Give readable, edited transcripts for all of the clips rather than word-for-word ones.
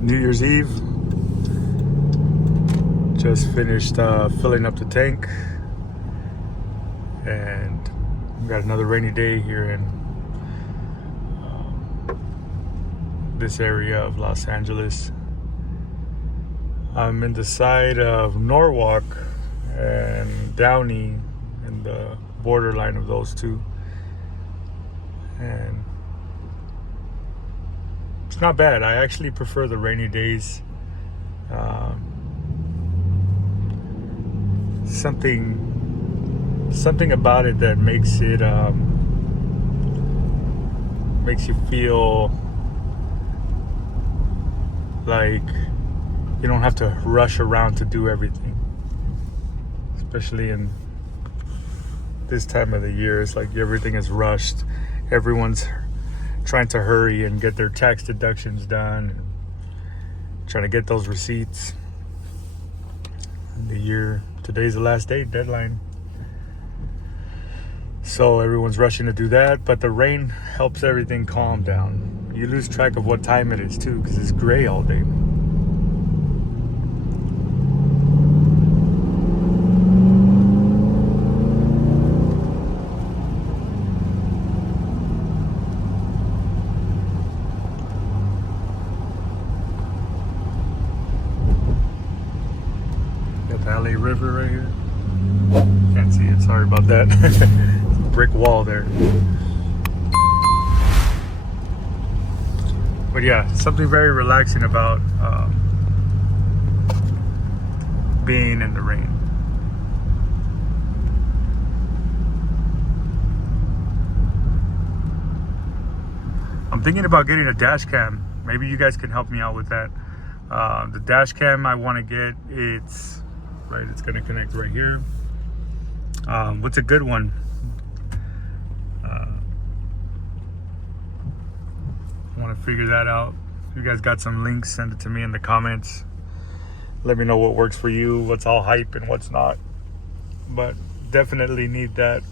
New Year's Eve. Just finished filling up the tank, and we got another rainy day here in this area of Los Angeles. I'm in the side of Norwalk and Downey, in the borderline of those two, and it's not bad. I actually prefer the rainy days. Something about it that makes it makes you feel like you don't have to rush around to do everything, especially in this time of the year. It's like everything is rushed. Everyone's trying to hurry and get their tax deductions done, and trying to get those receipts. Today's the last day deadline, so everyone's rushing to do that. But the rain helps everything calm down. You lose track of what time it is too, because it's gray all day. LA River right here. Can't see it, sorry about that. Brick wall there. But yeah, something very relaxing about being in the rain. I'm thinking about getting a dash cam. Maybe you guys can help me out with that. The dash cam I want to get, it's going to connect right here. What's a good one? I want to figure that out. If you guys got some links, send it to me in the comments. Let me know what works for you, what's all hype and what's not. But definitely need that.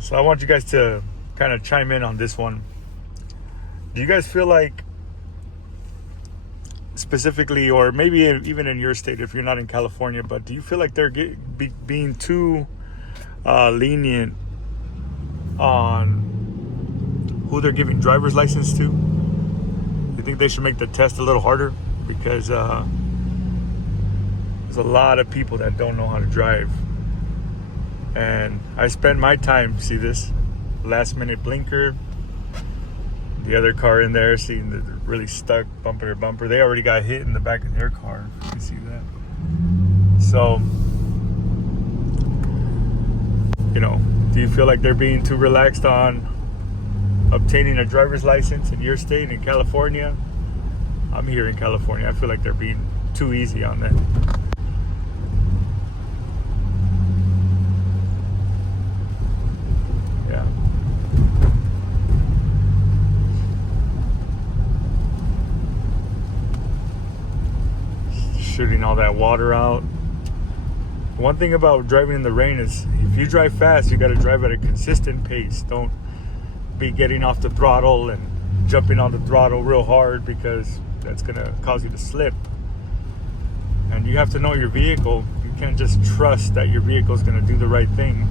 So I want you guys to kind of chime in on this one. Do you guys feel like, specifically, or maybe even in your state if you're not in California, but do you feel like they're being too lenient on who they're giving driver's license to? You think they should make the test a little harder? Because there's a lot of people that don't know how to drive, and I spend my time, see this last minute blinker, the other car in there, seeing the really stuck bumper to bumper. They already got hit in the back of their car, if you can see that. So, do you feel like they're being too relaxed on obtaining a driver's license in your state, in California? I'm here in California. I feel like they're being too easy on that. Shooting all that water out. One thing about driving in the rain is, if you drive fast, you got to drive at a consistent pace. Don't be getting off the throttle and jumping on the throttle real hard, because that's going to cause you to slip. And you have to know your vehicle. You can't just trust that your vehicle is going to do the right thing.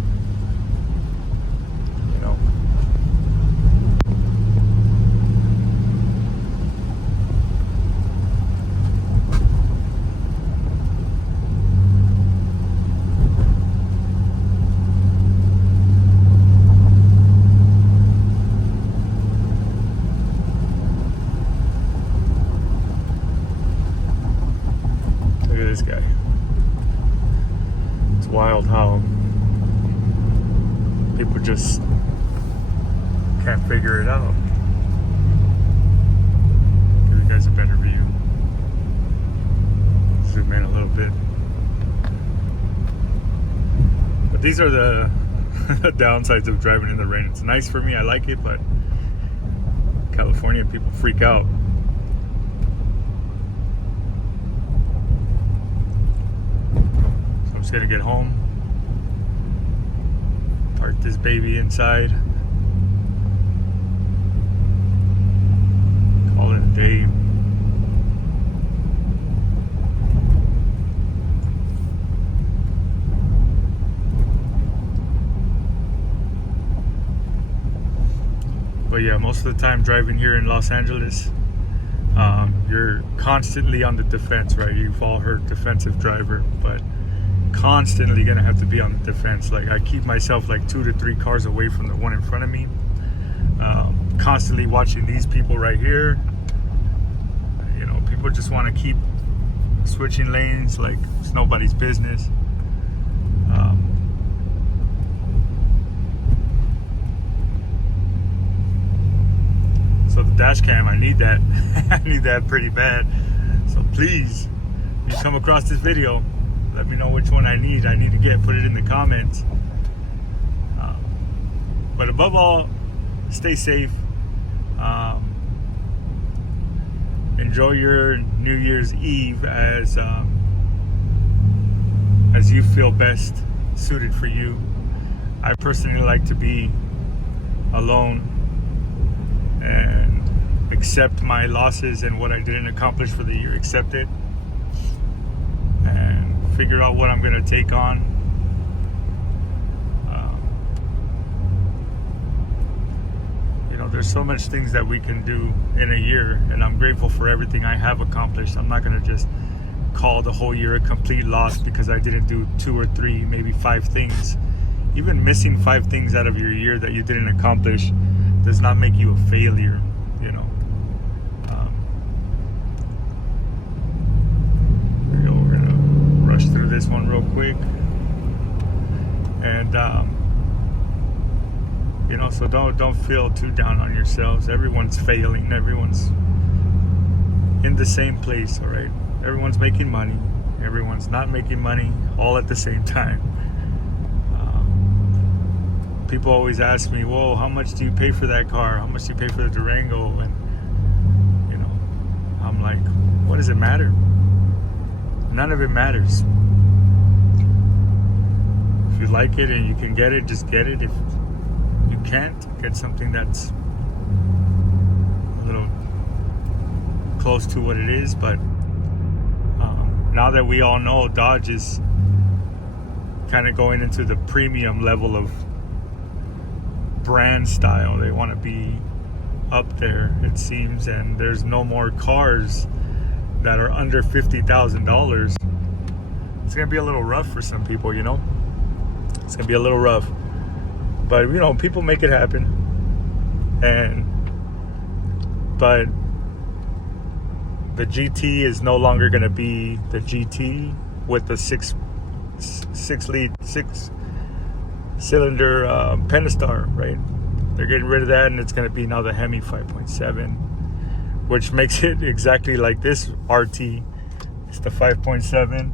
This guy. It's wild how people just can't figure it out. Give you guys a better view. Zoom in a little bit. But these are the downsides of driving in the rain. It's nice for me, I like it, but California people freak out. So I'm just gonna get home. Park this baby inside. Call it a day. But yeah, most of the time driving here in Los Angeles, you're constantly on the defense, right? You've all heard defensive driver, but constantly gonna have to be on the defense. Like, I keep myself like 2 to 3 cars away from the one in front of me. Constantly watching these people right here. You know, people just want to keep switching lanes like it's nobody's business. So the dash cam, I need that. I need that pretty bad. So please, if you come across this video, let me know which one I need to get. Put it in the comments. But above all, stay safe. Enjoy your New Year's Eve as you feel best suited for you. I personally like to be alone and accept my losses and what I didn't accomplish for the year. Accept it and figure out what I'm going to take on. You know, there's so much things that we can do in a year, and I'm grateful for everything I have accomplished. I'm not going to just call the whole year a complete loss because I didn't do 2 or 3, maybe 5 things. Even missing 5 things out of your year that you didn't accomplish does not make you a failure, you know. We're gonna rush through this one real quick, and you know, so don't feel too down on yourselves. Everyone's failing. Everyone's in the same place. All right, everyone's making money. Everyone's not making money, all at the same time. People always ask me, "Whoa, how much do you pay for that car? How much do you pay for the Durango?" And you know, I'm like, what does it matter? None of it matters. If you like it and you can get it, just get it. If you can't, get something that's a little close to what it is. But now that we all know Dodge is kind of going into the premium level of brand style, they want to be up there, it seems, and there's no more cars that are under $50,000. It's gonna be a little rough for some people, you know. It's gonna be a little rough, but you know, people make it happen. But the GT is no longer gonna be the GT with the six cylinder Pentastar, right? They're getting rid of that, and it's going to be now the Hemi 5.7, which makes it exactly like this RT. It's the 5.7,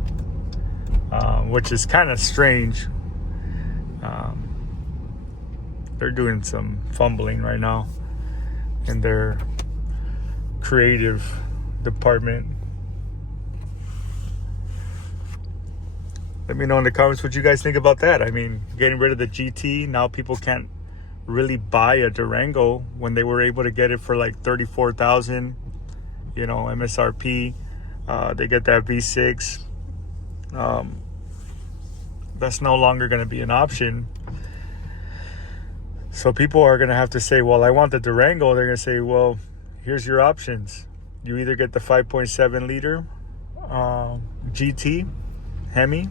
which is kind of strange. They're doing some fumbling right now in their creative department. Let me know in the comments what you guys think about that. I mean, getting rid of the GT, now people can't really buy a Durango when they were able to get it for like $34,000, you know, MSRP. They get that V6. That's no longer going to be an option. So people are going to have to say, well, I want the Durango. They're going to say, well, here's your options. You either get the 5.7 liter GT Hemi,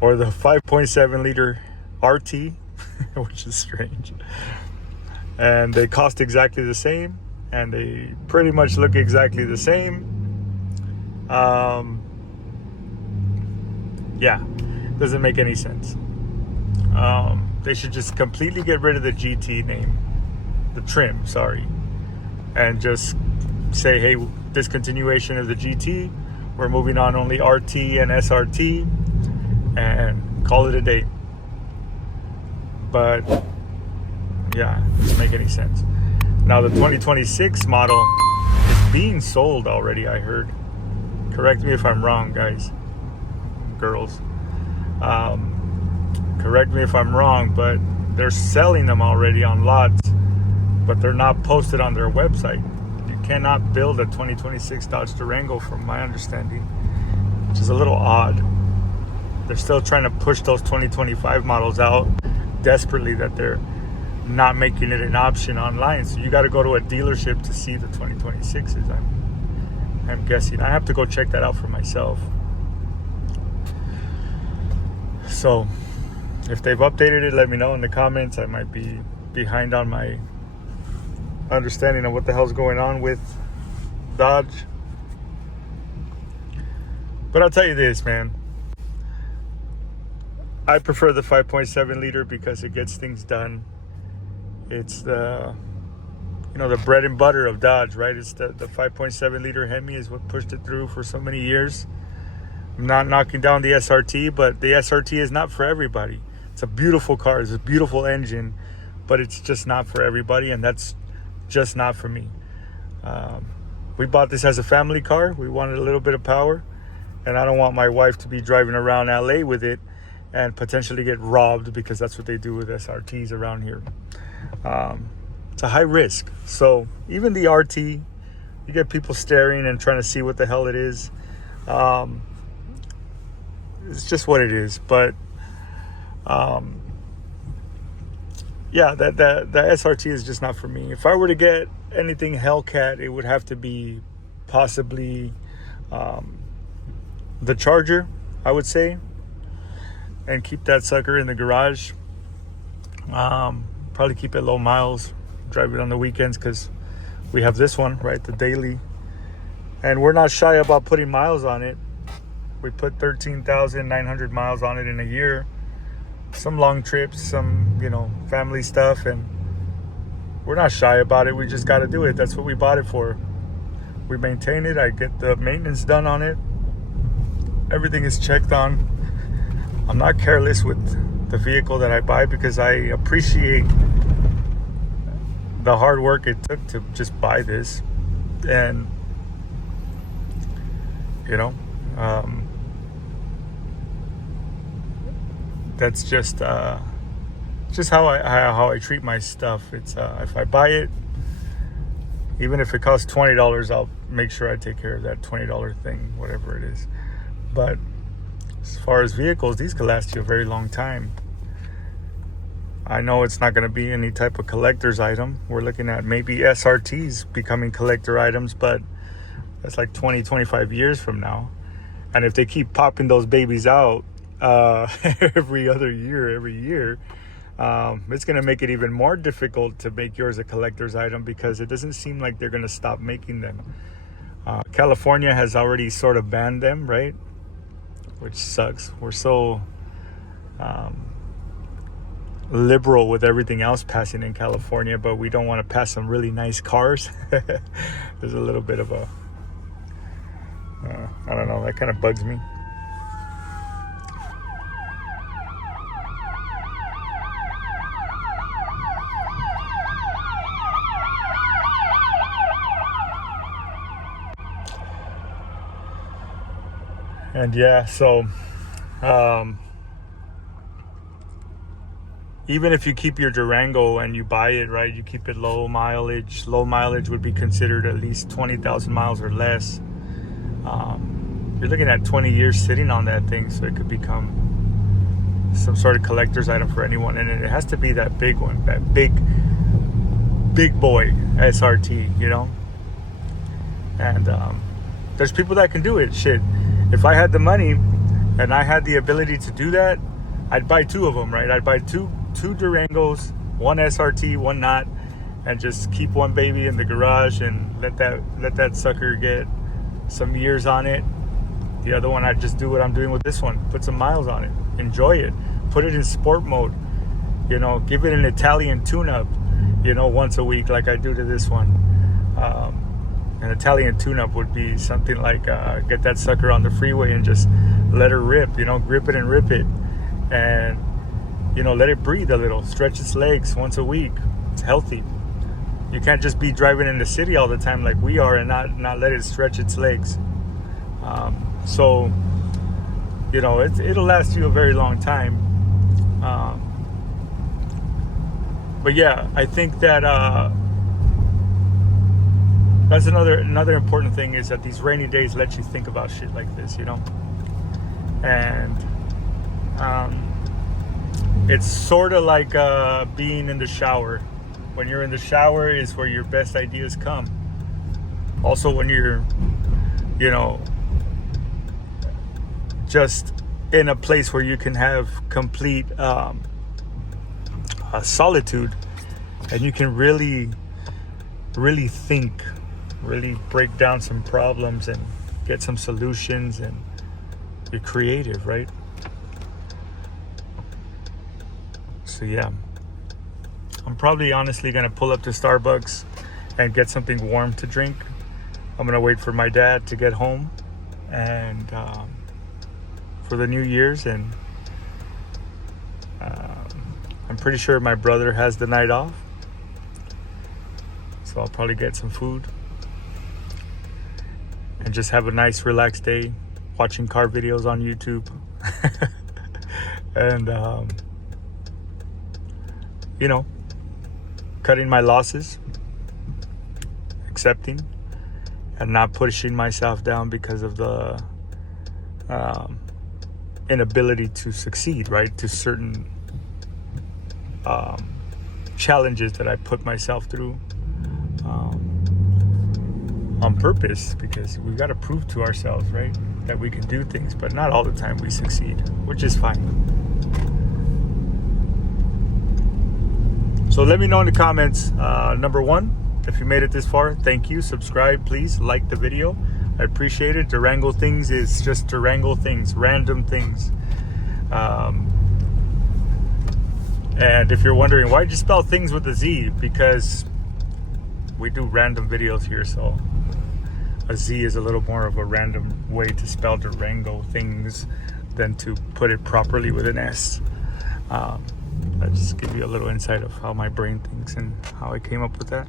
or the 5.7 liter RT, which is strange. And they cost exactly the same, and they pretty much look exactly the same. Yeah, doesn't make any sense. They should just completely get rid of the GT name, the trim, sorry, and just say, hey, discontinuation of the GT. We're moving on only RT and SRT, and call it a day. But yeah, it doesn't make any sense. Now the 2026 model is being sold already, I heard. Correct me if I'm wrong, guys, girls. Correct me if I'm wrong, but they're selling them already on lots, but they're not posted on their website. You cannot build a 2026 Dodge Durango from my understanding, which is a little odd. They're still trying to push those 2025 models out desperately, that they're not making it an option online. So you got to go to a dealership to see the 2026s. I'm guessing. I have to go check that out for myself. So if they've updated it, let me know in the comments. I might be behind on my understanding of what the hell's going on with Dodge. But I'll tell you this, man. I prefer the 5.7 liter because it gets things done. It's the bread and butter of Dodge, right? It's the 5.7 liter Hemi is what pushed it through for so many years. I'm not knocking down the SRT, but the SRT is not for everybody. It's a beautiful car. It's a beautiful engine, but it's just not for everybody, and that's just not for me. We bought this as a family car. We wanted a little bit of power, and I don't want my wife to be driving around LA with it and potentially get robbed, because that's what they do with SRTs around here. It's a high risk. So even the RT, you get people staring and trying to see what the hell it is. It's just what it is. But yeah, the SRT is just not for me. If I were to get anything Hellcat, it would have to be possibly the Charger, I would say, and keep that sucker in the garage. Probably keep it low miles, drive it on the weekends, because we have this one, right, the daily, and we're not shy about putting miles on it. We put 13,900 miles on it in a year. Some long trips, some family stuff, and we're not shy about it. We just got to do it. That's what we bought it for. We maintain it. I get the maintenance done on it. Everything is checked on. I'm not careless with the vehicle that I buy, because I appreciate the hard work it took to just buy this. And that's just how I treat my stuff. It's if I buy it, even if it costs $20, I'll make sure I take care of that $20 thing, whatever it is. But as far as vehicles, these could last you a very long time. I know it's not going to be any type of collector's item. We're looking at maybe SRTs becoming collector items, but that's like 20, 25 years from now. And if they keep popping those babies out every year, it's going to make it even more difficult to make yours a collector's item, because it doesn't seem like they're going to stop making them. California has already sort of banned them, right? Which sucks. We're so liberal with everything else passing in California, but we don't want to pass some really nice cars. There's a little bit of a I don't know, that kind of bugs me. And yeah, so even if you keep your Durango and you buy it, right, you keep it low mileage. Low mileage would be considered at least 20,000 miles or less. You're looking at 20 years sitting on that thing, so it could become some sort of collector's item for anyone. And it has to be that big one, that big boy SRT, And there's people that can do it. Shit, if I had the money and I had the ability to do that, I'd buy two of them, right? I'd buy two Durangos, one SRT, one not, and just keep one baby in the garage and let that sucker get some years on it. The other one, I'd just do what I'm doing with this one, put some miles on it, enjoy it, put it in sport mode, give it an Italian tune-up, once a week, like I do to this one. An Italian tune-up would be something like get that sucker on the freeway and just let her rip, grip it and rip it, and let it breathe a little, stretch its legs once a week. It's healthy. You can't just be driving in the city all the time like we are and not let it stretch its legs. So it'll last you a very long time. But yeah, I think that that's another important thing, is that these rainy days let you think about shit like this, you know. And it's sort of like being in the shower. When you're in the shower is where your best ideas come. Also, when you're, you know, just in a place where you can have complete solitude, and you can really think, really break down some problems and get some solutions, and you're creative, right? So yeah, I'm probably honestly gonna pull up to Starbucks and get something warm to drink. I'm gonna wait for my dad to get home, and for the New Year's, and I'm pretty sure my brother has the night off, so I'll probably get some food and just have a nice relaxed day watching car videos on YouTube. And you know, cutting my losses, accepting, and not pushing myself down because of the inability to succeed, right? To certain challenges that I put myself through on purpose, because we've got to prove to ourselves, right, that we can do things, but not all the time we succeed, which is fine. So let me know in the comments, number one, if you made it this far, thank you. Subscribe, please. Like the video. I appreciate it. Durango Things is just Durango Things, random things. And if you're wondering, why'd you spell things with a Z? Because we do random videos here, so a Z is a little more of a random way to spell Durango Things than to put it properly with an S. I'll just give you a little insight of how my brain thinks and how I came up with that.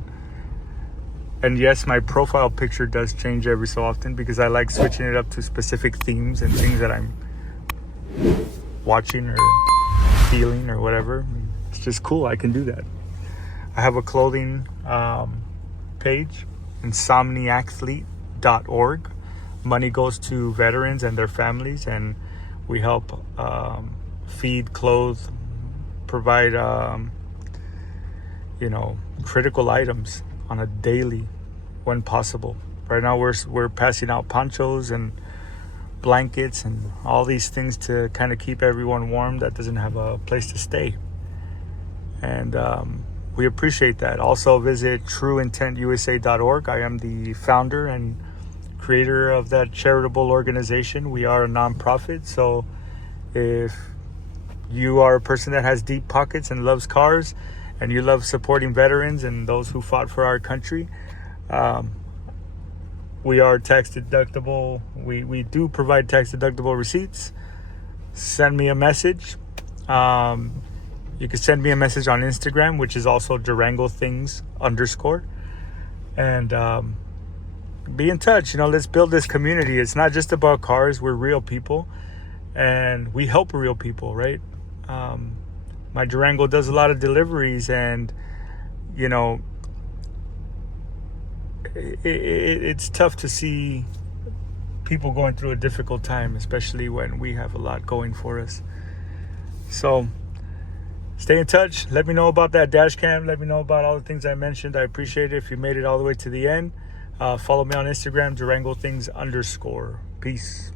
And yes, my profile picture does change every so often, because I like switching it up to specific themes and things that I'm watching or feeling or whatever. It's just cool. I can do that. I have a clothing page, insomniathlete.org. Money goes to veterans and their families, and we help feed, clothe, provide critical items on a daily when possible. Right now we're passing out ponchos and blankets and all these things to kind of keep everyone warm that doesn't have a place to stay. And we appreciate that. Also visit trueintentusa.org. I am the founder and creator of that charitable organization. We are a nonprofit, so if you are a person that has deep pockets and loves cars, and you love supporting veterans and those who fought for our country, we are tax deductible. We do provide tax deductible receipts. Send me a message. You can send me a message on Instagram, which is also Durango Things _ and be in touch. Let's build this community. It's not just about cars. We're real people, and we help real people, right? My Durango does a lot of deliveries, and it's tough to see people going through a difficult time, especially when we have a lot going for us. So stay in touch. Let me know about that dash cam. Let me know about all the things I mentioned. I appreciate it if you made it all the way to the end. Follow me on Instagram, Durango Things _ Peace.